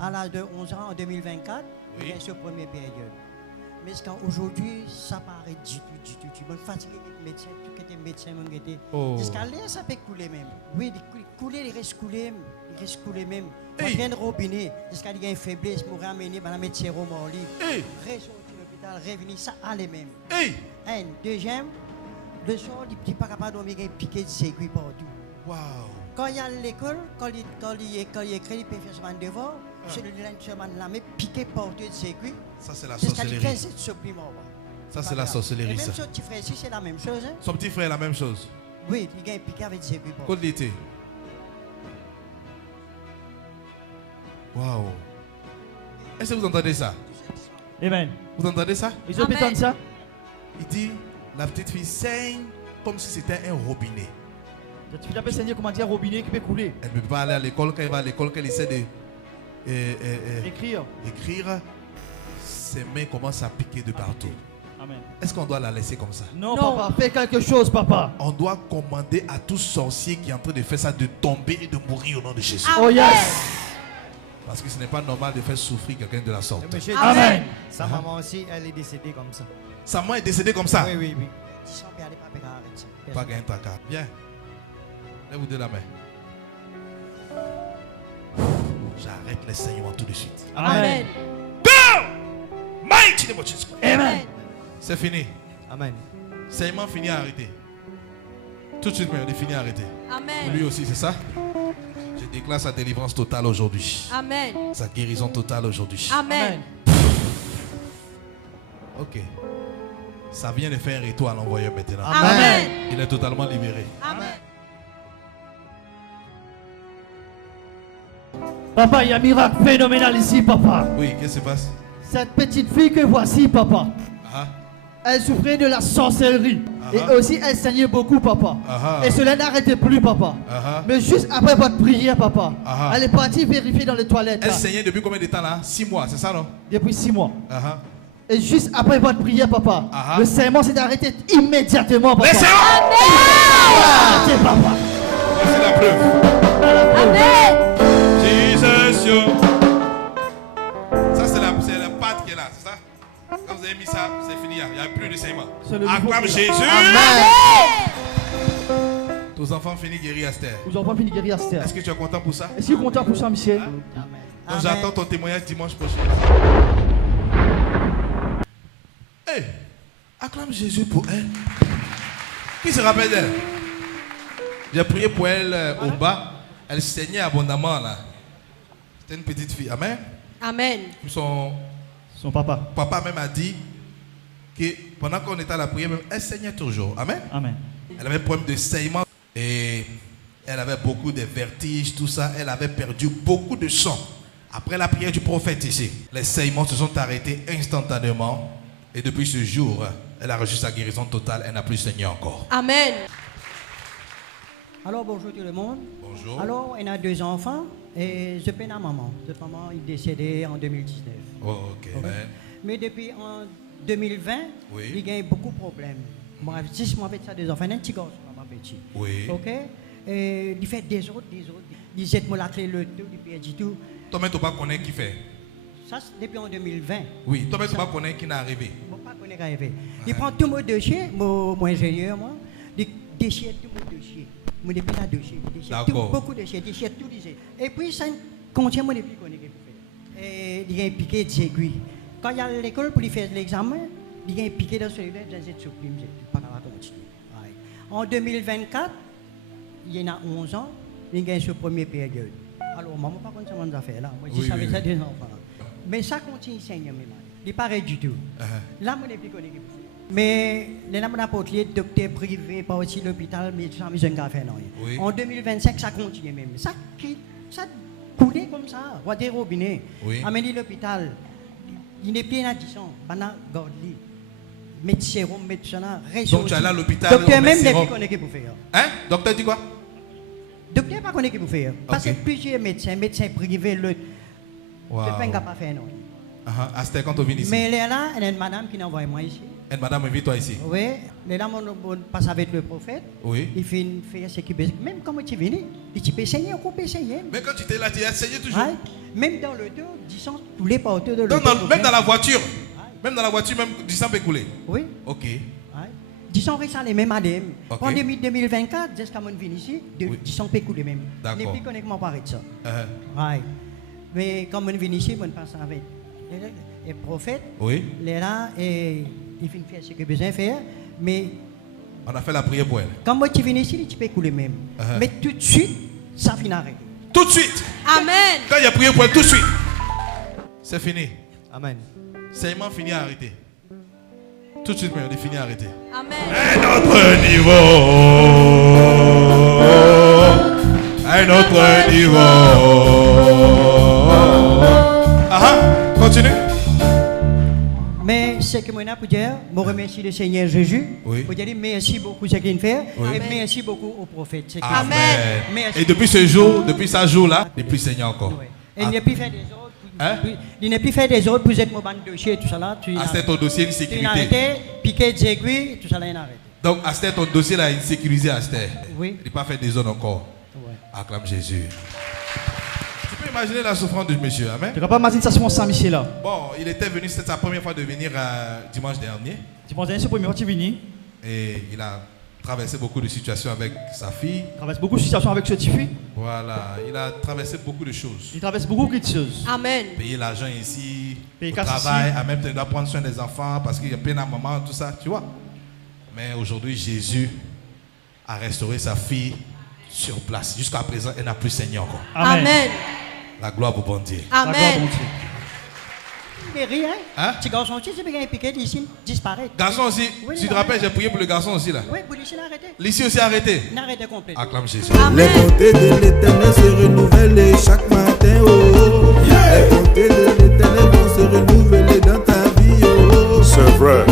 à l'âge de 11 ans en 2024, il y a ce premier période. Mais aujourd'hui, ça paraît du tout. Je suis fatigué d'être médecin, tout qui était médecin, jusqu'à là, ça peut couler même. Oui, couler, il reste couler même. Il y a un robinet, jusqu'à il y a une faiblesse, pour ramener dans la médecin au mort libre. Ressortir l'hôpital, revenir, ça allait même. Un deuxième, le soir, il n'est pas capable de dormir, il y a piqué de sécu partout. Wow. Quand il y a l'école, quand il écrit, il peut faire son devoir. C'est le mais piqué partout de sécu. Ça, c'est la sorcellerie. Ça, c'est la sorcellerie. Même son petit frère ici, c'est la même chose. Hein? Son petit frère est la même chose. Oui, il a piqué avec sécu. Côte l'été. Waouh. Est-ce que vous entendez ça? Amen. Vous entendez ça? Ils ont entendu ça? Il dit, la petite fille saigne comme si c'était un robinet. Tu fille peut saigner comment dire robinet qui peut couler. Elle ne peut pas aller à l'école. Quand elle va à l'école, qu'elle essaie de écrire, ses mains commencent à piquer de partout. Amen. Est-ce qu'on doit la laisser comme ça? Non, papa, fais quelque chose, papa. On doit commander à tout sorcier qui est en train de faire ça de tomber et de mourir au nom de Jésus. Oh yes. Parce que ce n'est pas normal de faire souffrir quelqu'un de la sorte. Monsieur, Amen. Sa maman aussi, elle est décédée comme ça. Sa maman est décédée comme ça? Oui. Pas gagner ta carte. Bien. Lève-vous de la main. J'arrête les saignements tout de suite. Amen. Go! Mighty name of Jesus. Amen. C'est fini. Amen. Saignement fini à arrêter. Tout de suite, mais on est fini à arrêter. Amen. Lui aussi, c'est ça? Je déclare sa délivrance totale aujourd'hui. Amen. Sa guérison totale aujourd'hui. Amen. Ok. Ça vient de faire un retour à l'envoyeur maintenant. Amen. Il est totalement libéré. Amen. Papa, il y a un miracle phénoménal ici, papa. Oui, qu'est-ce qui se passe? Cette petite fille que voici, papa, Ah, elle souffrait de la sorcellerie. Ah. Et aussi, elle saignait beaucoup, papa. Ah. Et cela n'arrêtait plus, papa. Ah. Mais juste après votre prière, papa, Ah. elle est partie vérifier dans les toilettes. Elle là, saignait depuis combien de temps là? 6 mois, c'est ça non? depuis 6 mois. Ah. Et juste après votre prière, papa, Ah. le saignement s'est arrêté immédiatement, papa. Les saignements! Ah, c'est papa. Voici la preuve. Amen. Jesus. Ça c'est la pâte qui est là, c'est ça? Quand vous avez mis ça, c'est fini, il n'y a plus de saignement. C'est le nouveau Acclame prix. Jésus. Amen. Tes enfants finissent guéris à Esther. Vous enfants fini guérir Esther. Est-ce que tu es content pour ça? Est-ce que vous êtes content pour ça, monsieur? Donc j'attends ton témoignage dimanche prochain. Hey, acclame Jésus pour elle. Qui se rappelle d'elle? J'ai prié pour elle au bas. Elle saignait abondamment là. C'était une petite fille. Amen. Amen. Son papa. Papa même a dit que pendant qu'on était à la prière, même, elle saignait toujours. Amen. Amen. Elle avait un problème de saignement et elle avait beaucoup de vertiges, tout ça. Elle avait perdu beaucoup de sang. Après la prière du prophète ici, les saignements se sont arrêtés instantanément. Et depuis ce jour, elle a reçu sa guérison totale. Elle n'a plus saigné encore. Amen. Alors bonjour tout le monde. Bonjour. Alors on a 2 enfants et je peine à maman. Cette maman est décédée en 2019. Oh, ok. Amen. Mais depuis en 2020, Oui. il y a eu beaucoup de problèmes. Moi, si moi avec ça des enfants, un petit garçon, ma petit. Oui. Ok. Et il fait des autres. Il jette moi la clé le tout, il perd du tout. Toi-même, tu ne connais pas qui fait. Ça c'est depuis en 2020. Oui. Toi-même, tu ne connais pas qui n'est arrivé. Je ne connais pas arrivé. Il prend tout mon dossier, mon ingénieur, moi, il déchire tout mon dossier. Mon depuis la dossier, il déchire tout, beaucoup de dossiers, déchire tout dossier. Et puis ça contient mon depuis qu'on est fait. Et il y a un piqué d'aiguille. Quand il y a l'école pour lui faire l'examen, il y a un piqué dans celui-là, dans cette supprime, c'est pas capable de continuer. En 2024, il y en a 11 ans, il y a ce premier période. Alors, maman, pas contre ça, affaires là. Moi, je savais ça des enfants. Mais ça continue à saigner, il n'est pas pareil du tout. Là, mon depuis qu'on est fait. Mais les gens n'apportent les docteurs privés, pas aussi l'hôpital, mais ça, je n'ai pas fait. Oui. En 2025, ça continue même. Ça coulait comme ça, roi des robinets. Oui. Amener l'hôpital. Il n'est plus en addition. Pendant Gordli. Médecin, médecin, réseau. Donc tu es allé à l'hôpital. Docteur même depuis qu'on est qui pour faire. Hein? Docteur dit quoi? Docteur pas qu'on est qui pour faire. Parce que plusieurs médecins privés, le Wow. ne pas faire non. C'était quand on vient ici. Mais là, il y a une madame qui envoie moi ici. Et madame, invite-toi ici. Oui, les dames on passe avec le prophète. Oui. Il fait ce qui même quand tu es venu, il peut saigner, on peut saigner. Mais quand tu étais là, tu as saigné toujours. Ouais. Même dans l'auto, du sang coulait partout de Donc, l'auto. même dans la voiture. Même dans la voiture, même du sang peut couler. Oui. Ok. Du sang ça les mêmes madame. Ok. En 2024, jusqu'à mon venir ici, Oui. du sang peut couler même. D'accord. Ne plus connectement parler de ça. Uh-huh. Ouais. Mais quand on vient ici, on passe avec le prophète. Oui. Il est là et il finit faire ce qu'il a besoin de faire. Mais On a fait la prière pour elle. quand moi tu viens ici, tu peux couler même. Uh-huh. Mais tout de suite, ça finit arrêter. Tout de suite. Amen. Quand il a prié pour elle, tout de suite. C'est fini. Amen. Saignement fini à arrêter. Tout de suite, mais on est fini à arrêter. Amen. Un autre niveau. Un autre niveau. Continue. Mais ce que moi pour dire, je remercie le Seigneur Jésus. Oui. Pour dire merci beaucoup ce qu'il fait. Oui. Et merci beaucoup au prophète. Ce qu'il Amen. fait. Merci. Et depuis ce jour, depuis ce jour-là, depuis Seigneur encore. Ouais. Et il n'a plus fait des autres. Hein? Il n'a plus fait des autres pour être mon dossier, tout ça là. C'est ton dossier de Tu sécurité. as arrêté, piqué des aiguilles, tout ça là, il a arrêté. Donc, Aster, ton dossier là est sécurisé, Aster. Oui. Il n'a pas fait des zones encore. Ouais. Acclame Jésus. Tu peux imaginer la souffrance de monsieur, amen. Tu peux pas imaginer ça sur mon Saint-Michel là. Bon, il était venu, c'était sa première fois de venir dimanche dernier. Tu penses que c'est la première fois que tu es venu. Et il a traversé beaucoup de situations avec sa fille. Il traverse beaucoup de situations avec ce petit fils. Voilà, il a traversé beaucoup de choses. Il traverse beaucoup de choses. Amen. Payer l'argent ici, Payer au casse travail, ici. en même temps il doit prendre soin des enfants parce qu'il y a plein de maman, tout ça, tu vois. Mais aujourd'hui, Jésus a restauré sa fille sur place. Jusqu'à présent, elle n'a plus saigné encore. Amen. La gloire au bon Dieu. La gloire Amen. au Dieu. Mais rien. Hein? Ce garçon, tu sais bien piqué ici, disparaît. Garçon aussi, Oui, tu te oui. rappelles, j'ai prié pour le garçon aussi là. Oui, pour lui, il a arrêté. L'ici aussi arrêté. Il a arrêté complètement. Acclame Jésus. Les Amen. bontés de l'éternel se renouvellent chaque matin. Oh. Les bontés de l'éternel vont se renouveler dans ta vie. Oh. C'est vrai.